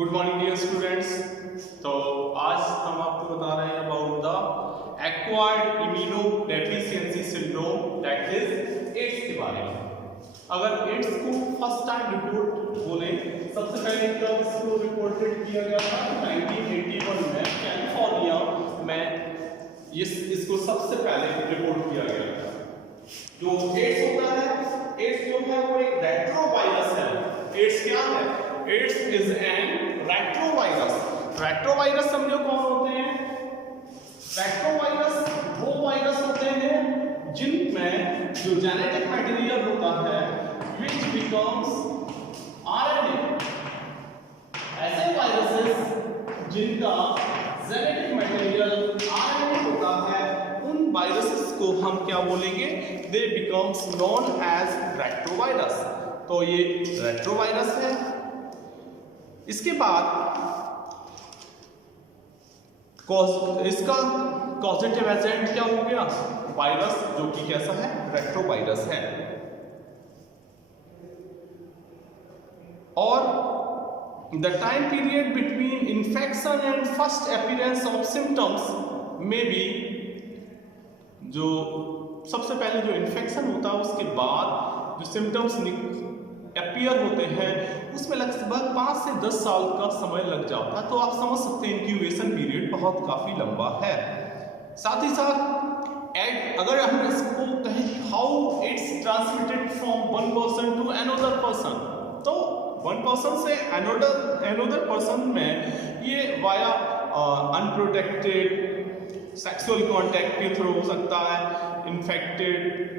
Good morning dear students. तो आज हम आपको बता रहे हैं about the acquired immunodeficiency syndrome that is AIDS के बारे में। अगर एड्स को फर्स्ट टाइम रिपोर्ट बोले, सबसे पहले कब इसको रिपोर्टेड किया गया था 1981 में कैलिफोर्निया में। इसको सबसे पहले रिपोर्ट किया गया था। जो एड्स होता है, एड्स जो है वो एक रेट्रोवायरस है। एड्स क्या है? AIDS is an retrovirus. Retrovirus समझो कौन होते हैं? रेट्रोवायरस वो वायरस होते हैं जिनमें जो जेनेटिक मटेरियल होता है which becomes RNA। ऐसे वायरसेस जिनका जेनेटिक मटेरियल RNA होता है, उन वायरसेस को हम क्या बोलेंगे? They becomes known as retrovirus. तो ये रेट्रोवायरस है। इसके बाद इसका कॉजेटिव एजेंट क्या हो गया? वायरस, जो कि कैसा है? रेट्रोवायरस है। और the time period between infection and first appearance of symptoms में भी, जो सबसे पहले जो इन्फेक्शन होता है उसके बाद जो सिम्टम्स अपीयर होते हैं, उसमें लगभग 5 से 10 साल का समय लग जाता है। तो आप समझ सकते हैं इंक्यूबेशन पीरियड बहुत काफी लंबा है। साथ ही साथ अगर हम इसको कहें how it's transmitted from one person to another person, तो वन पर्सन से अनदर पर्सन में ये वाया अनप्रोटेक्टेड सेक्सुअल कांटेक्ट के थ्रू हो सकता है। इन्फेक्टेड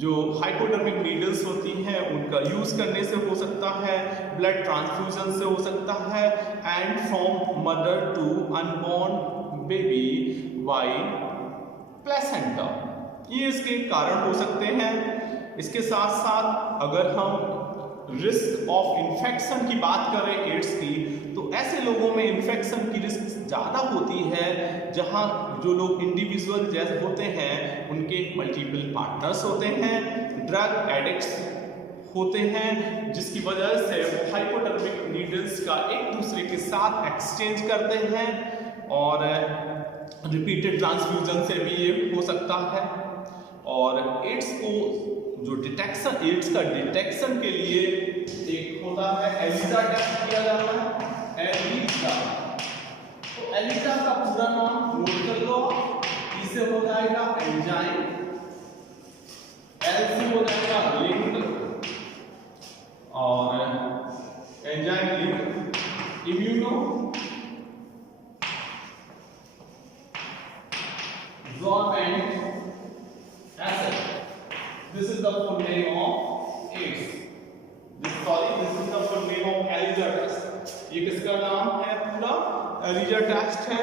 जो हाइपोडर्मिक नीडल्स होती हैं उनका यूज करने से हो सकता है, ब्लड ट्रांसफ्यूजन से हो सकता है, and from mother to unborn baby by placenta. ये इसके कारण हो सकते हैं। इसके साथ साथ अगर हम रिस्क ऑफ इन्फेक्शन की बात करें एड्स की, तो ऐसे लोगों में इन्फेक्शन की रिस्क ज़्यादा होती है जहां जो लोग इंडिविजुअल जैसे होते हैं उनके मल्टीपल पार्टनर्स होते हैं, ड्रग एडिक्ट्स होते हैं, जिसकी वजह से वो हाइपोडर्मिक नीडल्स का एक दूसरे के साथ एक्सचेंज करते हैं और रिपीटेड ट्रांसफ्यूजन से भी ये हो सकता है। और एड्स को जो डिटेक्शन, एड्स का डिटेक्शन के लिए एक होता है एलिजा टेस्ट किया जाता है। एलिजा, तो एलिजा का पूरा नाम नोट कर लो। इसे हो जाएगा एंजाइम, एल से हो जाएगा लिंक, और enzyme link immuno absorbent acid। This is the full name of AIDS। This is the full name of ELISA test। ये किसका नाम है? पूरा ELISA टेस्ट है।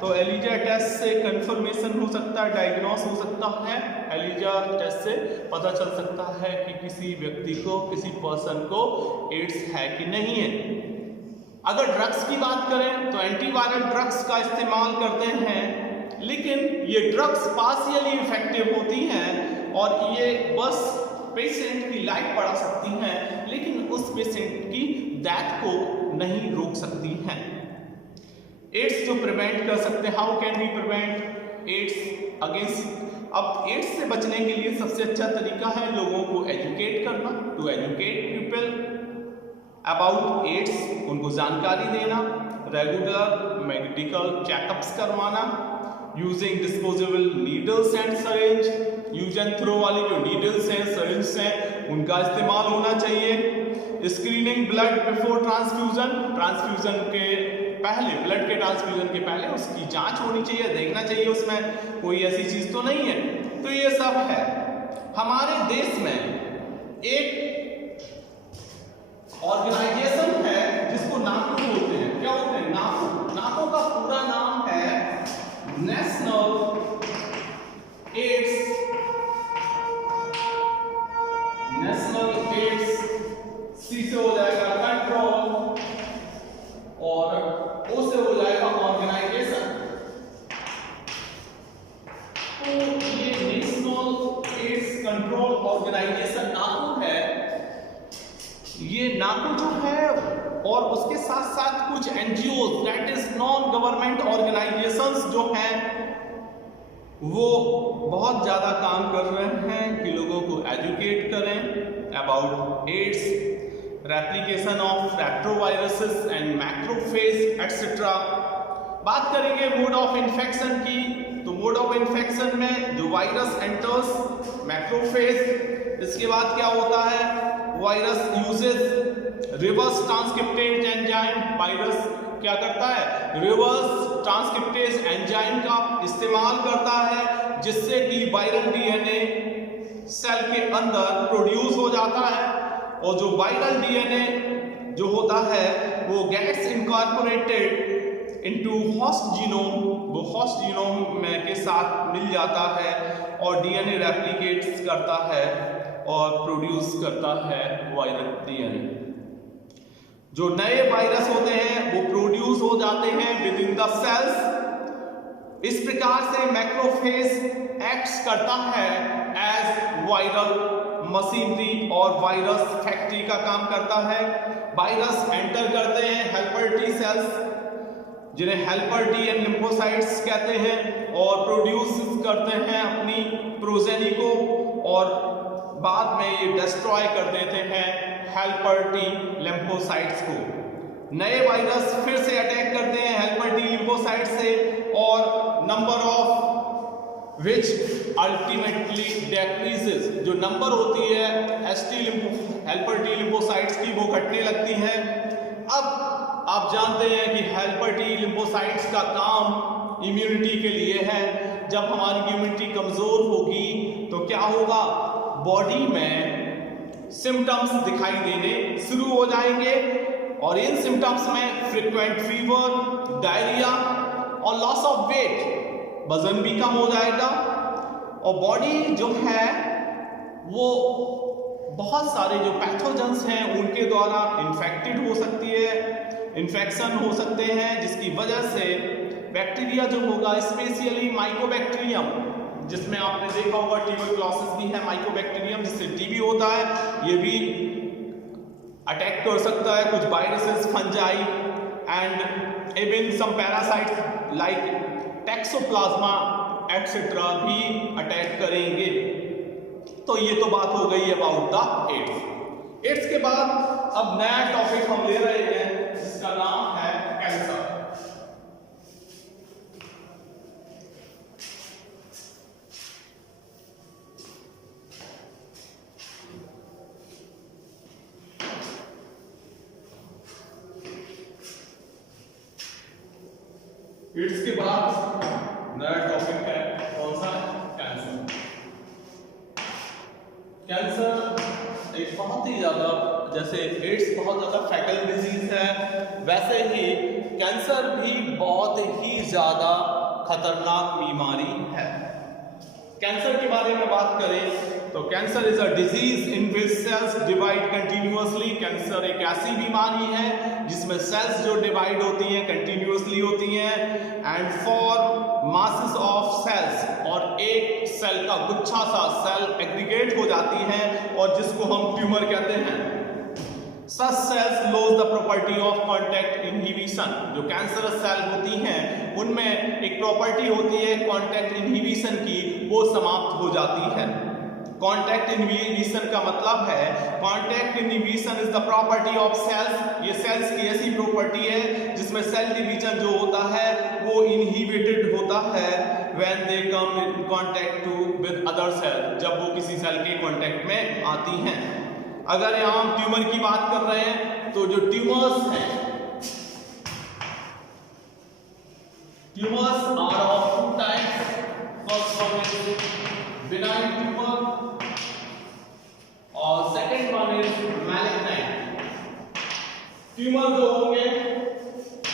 तो ELISA टेस्ट से कंफर्मेशन हो सकता है, डायग्नोस हो सकता है। ELISA टेस्ट से पता चल सकता है कि किसी व्यक्ति को, किसी पर्सन को एड्स है कि नहीं है। अगर ड्रग्स की बात करें तो एंटीवायरल ड्रग्स का इस्तेमाल करते हैं, लेकिन ये ड्रग्स पार्शियली इफेक्टिव होती हैं और ये बस पेशेंट की लाइफ बढ़ा सकती हैं, लेकिन उस पेशेंट की डेथ को नहीं रोक सकती हैं। एड्स जो प्रिवेंट कर सकते हैं, how can we prevent AIDS against? अब एड्स से बचने के लिए सबसे अच्छा तरीका है लोगों को एजुकेट करना, to educate people about AIDS, उनको जानकारी देना, रेगुलर मेडिकल चेकअप्स करवाना, using disposable needles and syringe. Use and throw वाली जो नीडल्स हैं, सरिंज हैं, उनका इस्तेमाल होना चाहिए। Screening blood before transfusion, transfusion के पहले, ब्लड के ट्रांसफ्यूजन के पहले उसकी जांच होनी चाहिए, देखना चाहिए उसमें कोई ऐसी चीज तो नहीं है। तो ये सब है। हमारे देश में एक ऑर्गेनाइजेशन है जिसको नाको बोलते हैं। क्या बोलते हैं? नाको। नाको का पूरा नाम है नेशनल एड्स सी से हो जाएगा कंट्रोल और ओ से हो जाएगा ऑर्गेनाइजेशन। तो ये नेशनल एड्स कंट्रोल ऑर्गेनाइजेशन नाको है। ये नाको जो है और उसके साथ साथ कुछ NGO that is non government organisations जो हैं वो बहुत ज़्यादा काम कर रहे हैं कि लोगों को एजुकेट करें about AIDS, replication of retroviruses and macrophage etcetera. बात करेंगे मोड ऑफ इन्फेक्शन की, तो मोड ऑफ इन्फेक्शन में जो वायरस एंटर्स मैक्रोफेज, इसके बाद क्या होता है, virus uses reverse transcriptase enzyme. Virus क्या करता है, रिवर्स ट्रांसक्रिप्टेज एंजाइम का इस्तेमाल करता है जिससे कि वायरल डीएनए सेल के अंदर प्रोड्यूस हो जाता है। और जो वायरल डीएनए जो होता है वो gets incorporated into host genome, वो होस्ट जीनोम में के साथ मिल जाता है और डीएनए रेप्लिकेट्स करता है और प्रोड्यूस करता है वायरल डीएनए। जो नए वायरस होते हैं वो प्रोड्यूस हो जाते हैं विद इन द सेल्स। इस प्रकार से मैक्रोफेज एक्ट्स करता है एज वायरल मशीनरी और वायरस फैक्ट्री का काम करता है। वायरस एंटर करते हैं हेल्पर टी सेल्स, जिन्हें हेल्पर टी एंड लिम्फोसाइट्स कहते हैं, और प्रोड्यूस करते हैं अपनी प्रोजेनी को और बाद में ये डिस्ट्रॉय कर देते हैं हेल्पर टी लिम्फोसाइट्स को। नए वायरस फिर से अटैक करते हैं हेल्पर टी लिम्फोसाइट से और number of which ultimately decreases. जो नंबर होती है हेल्पर टी लिम्फोसाइट्स की वो घटने लगती है। अब आप जानते हैं कि हेल्पर टी लिम्फोसाइट्स का काम इम्यूनिटी के लिए है। जब हमारी इम्यूनिटी कमजोर होगी तो क्या होगा, बॉडी में सिम्टम्स दिखाई देने शुरू हो जाएंगे और इन सिम्टम्स में फ्रीक्वेंट फीवर, डायरिया और लॉस ऑफ वेट, वजन भी कम हो जाएगा और बॉडी जो है वो बहुत सारे जो पैथोजेंस हैं उनके द्वारा इन्फेक्टेड हो सकती है, इन्फेक्शन हो सकते हैं, जिसकी वजह से बैक्टीरिया जो होगा, स्पेशली माइकोबैक्टीरियम, जिसमें आपने देखा होगा ट्यूबरक्लोसिस भी है माइकोबैक्टीरियम जिससे टीबी होता है, ये भी अटैक कर सकता है। कुछ viruses, fungi and even some parasites like toxoplasma etcetera भी अटैक करेंगे। तो ये तो बात हो गई अबाउट द एड्स। एड्स के बाद अब नया टॉपिक हम ले रहे हैं जिसका नाम है कैंसर। एड्स के बाद नया टॉपिक है कौन सा, कैंसर। कैंसर एक बहुत ही ज्यादा, जैसे एड्स बहुत ज्यादा फैटल डिजीज है, वैसे ही कैंसर भी बहुत ही ज्यादा खतरनाक बीमारी है। कैंसर के बारे में बात करें तो cancer is a disease in which cells divide continuously. Cancer एक ऐसी बीमारी है जिसमें सेल्स जो डिवाइड होती हैं कंटिन्यूअसली होती हैं and for masses of cells, और एक सेल का गुच्छा सा सेल एग्रीगेट हो जाती है और जिसको हम ट्यूमर कहते हैं। Such cells lose the property of contact inhibition। जो कैंसरस सेल होती हैं उनमें एक प्रॉपर्टी होती है कॉन्टैक्ट इनहिबिशन की, वो समाप्त हो जाती है। कॉन्टैक्ट इनहिबिशन का मतलब है, contact inhibition is the property of cells. ये सेल्स की ऐसी प्रॉपर्टी है जिसमें सेल डिवीजन जो होता है वो इनहिबिटेड होता है when they come in contact to with other cell, जब वो किसी सेल के कॉन्टैक्ट में आती हैं। अगर यहां हम ट्यूमर की बात कर रहे हैं तो जो ट्यूमर्स हैं, tumours are of two types. First one is benign tumour और second one is malignant. Tumour जो होंगे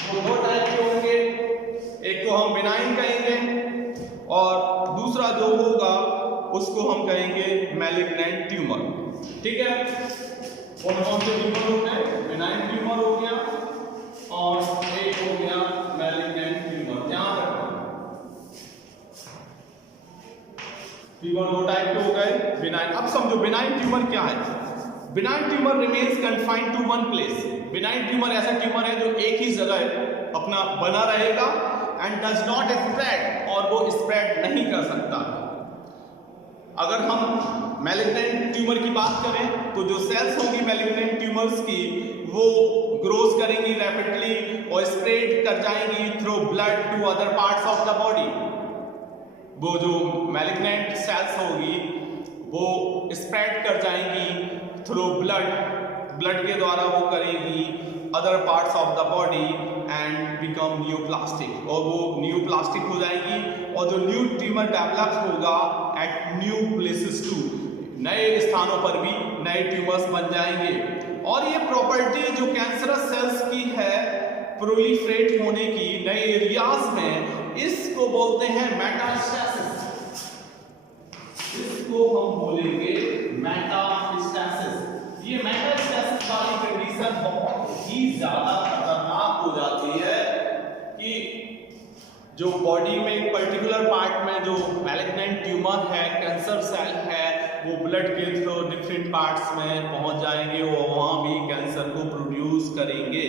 वो दो टाइप के होंगे, एक को हम बिनाइन कहेंगे और दूसरा जो होगा उसको हम कहेंगे मैलिग्नेंट ट्यूमर। ठीक है, कौन से ट्यूमर हो गए, बिनाइन ट्यूमर हो गया और एक हो गया मैलिग्नेंट ट्यूमर। ध्यान रखना, ट्यूमर दो टाइप के हो गए, बिनाइन। अब समझो बिनाइन ट्यूमर क्या है। benign tumor remains confined to one place. benign tumor ऐसा ट्यूमर है जो एक ही जगह अपना बना रहेगा and does not spread, और वो स्प्रेड नहीं कर सकता। अगर हम मैलिग्नेंट ट्यूमर की बात करें तो जो सेल्स होंगी मैलिग्नेंट ट्यूमर्स की वो ग्रोथ करेंगी रैपिडली और स्प्रेड कर जाएंगी through blood to other parts of the body. वो जो मैलिग्नेंट सेल्स होगी वो स्प्रेड कर जाएंगी थ्रू ब्लड के द्वारा वो करेगी other parts of the body and become neoplastic, और वो न्यूप्लास्टिक हो जाएंगी और जो न्यू ट्यूमर डेवलप होगा एट न्यू प्लेसेस टू, नए स्थानों पर भी नए ट्यूमर्स बन जाएंगे। और ये प्रॉपर्टी जो कैंसरस सेल्स की है प्रोलिफरेट होने की नए एरियाज में, इसको बोलते हैं मेटास्टेसिस। इसको हम बोलेंगे मेटास्टेसिस। ये मेटास्टेसिस वाली कंडीशन बहुत ही ज्यादा खतरनाक हो जाती है कि जो बॉडी में एक पर्टिकुलर पार्ट में जो मैलिग्नेंट ट्यूमर है, कैंसर सेल है, वो ब्लड के थ्रू डिफरेंट पार्ट्स में पहुंच जाएंगे और वहां भी कैंसर को प्रोड्यूस करेंगे।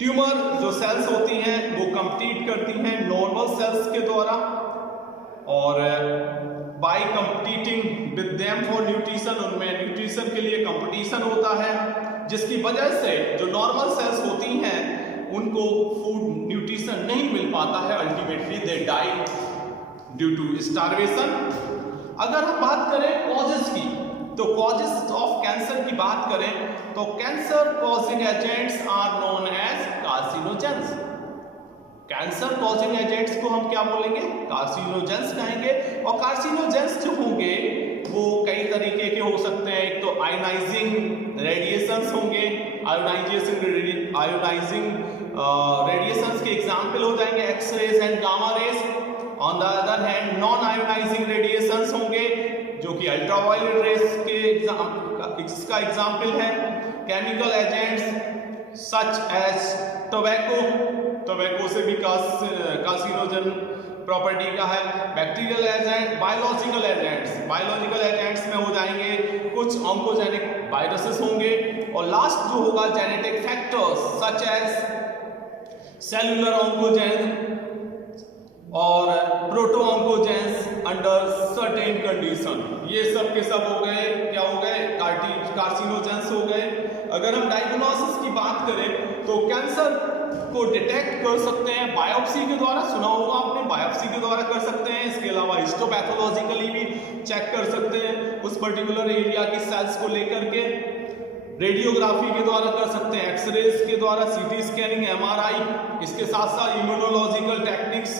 ट्यूमर जो सेल्स होती हैं वो कंपीट करती हैं नॉर्मल सेल्स के द्वारा और by competing with them for nutrition, उनमें न्यूट्रिशन के लिए कंपटीशन होता है, जिसकी वजह से जो नॉर्मल सेल्स होती हैं उनको फूड न्यूट्रिशन नहीं मिल पाता है, ultimately they die due to starvation. अगर हम बात करें कॉजेस की, तो कॉजेस ऑफ कैंसर की बात करें तो cancer causing agents are known as carcinogens. Cancer causing agents को हम क्या बोलेंगे? कार्सिनोजेंस कहेंगे। और कार्सिनोजेंस जो होंगे वो कई तरीके के हो सकते हैं। एक तो आयोनाइजिंग रेडिएशंस होंगे, आयोनाइजिंग रेडिएशंस के एग्जाम्पल हो जाएंगे X rays and gamma rays. On the other hand non ionizing radiations होंगे जो कि अल्ट्रावायलेट रेज के इसका एग्जाम्पल है। Chemical agents such as tobacco से भी कार्सिनोजन प्रॉपर्टी का है। बैक्टीरियल एजेंट, बायोलॉजिकल एजेंट्स में हो जाएंगे कुछ ऑन्कोजेनिक वायरसेस होंगे और लास्ट जो होगा genetic factors such as cellular oncogene और proto oncogenes under certain condition. ये सब के सब हो गए, क्या हो गए? कार्सिनोजेंस हो गए। अगर हम डायग्नोसिस की बात करें तो कैंसर को डिटेक्ट कर सकते हैं बायोप्सी के द्वारा, सुना होगा आपने, बायोप्सी के द्वारा कर सकते हैं। इसके अलावा हिस्टोपैथोलॉजिकली भी चेक कर सकते हैं उस पर्टिकुलर एरिया की सेल्स को लेकर के। रेडियोग्राफी के द्वारा कर सकते हैं, एक्सरेज के द्वारा, सीटी स्कैनिंग, एमआरआई, इसके साथ साथ इम्यूनोलॉजिकल टेक्निक्स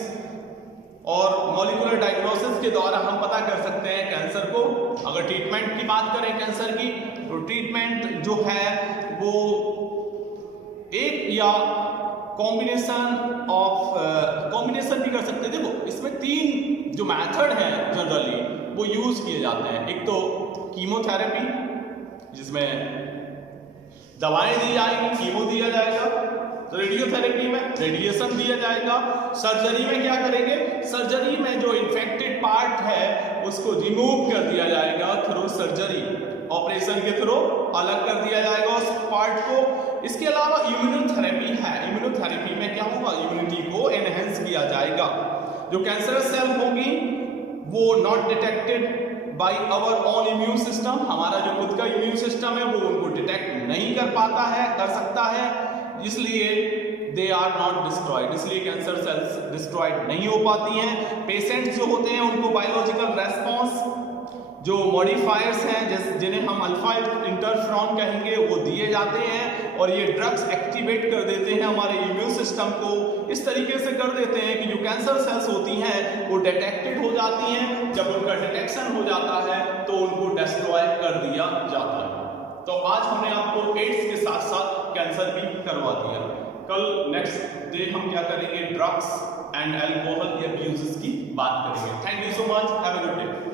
और मॉलिक्यूलर डायग्नोसिस के द्वारा हम पता कर सकते हैं कैंसर को। अगर ट्रीटमेंट की बात करें कैंसर की तो ट्रीटमेंट जो है वो एक या कॉम्बिनेशन भी कर सकते हैं। देखो इसमें 3 जो मेथड है जनरली वो यूज किए जाते हैं। एक तो कीमोथेरेपी जिसमें दवाएं दी जाएंगी, कीमो दिया जाएगा। तो रेडियोथेरेपी में रेडिएशन दिया जाएगा। सर्जरी में क्या करेंगे? सर्जरी में जो इन्फेक्टेड पार्ट है उसको रिमूव कर दिया जाएगा थ्रू सर्जरी, ऑपरेशन के थ्रू अलग कर दिया जाएगा उस पार्ट को। इसके अलावा इम्यूनोथेरेपी है। इम्यूनोथेरेपी में क्या होगा? इम्यूनिटी को एनहेंस किया जाएगा। जो कैंसरस सेल होंगी वो not detected by our own immune system, हमारा जो खुद का इम्यून सिस्टम है वो उनको डिटेक्ट नहीं कर पाता है, कर सकता है, इसलिए दे आर नॉट डिस्ट्रॉयड, इसलिए कैंसर सेल्स डिस्ट्रॉयड नहीं हो पाती हैं। पेशेंट्स जो होते हैं उनको बायोलॉजिकल रेस्पॉन्स जो मॉडिफायर्स हैं जिन्हें हम अल्फा इंटरफ्रॉन कहेंगे वो दिए जाते हैं और ये ड्रग्स एक्टिवेट कर देते हैं हमारे इम्यून सिस्टम को। इस तरीके से कर देते हैं कि जो कैंसर सेल्स होती हैं वो डिटेक्टेड हो जाती हैं। जब उनका डिटेक्शन हो जाता है तो उनको डिस्ट्रॉय कर दिया जाता है। तो आज हमने आपको एड्स के साथ साथ कैंसर भी करवा दिया। कल नेक्स्ट डे हम क्या करेंगे? ड्रग्स एंड अल्कोहल अब्यूजेस की बात करेंगे। Thank you so much, have a good day.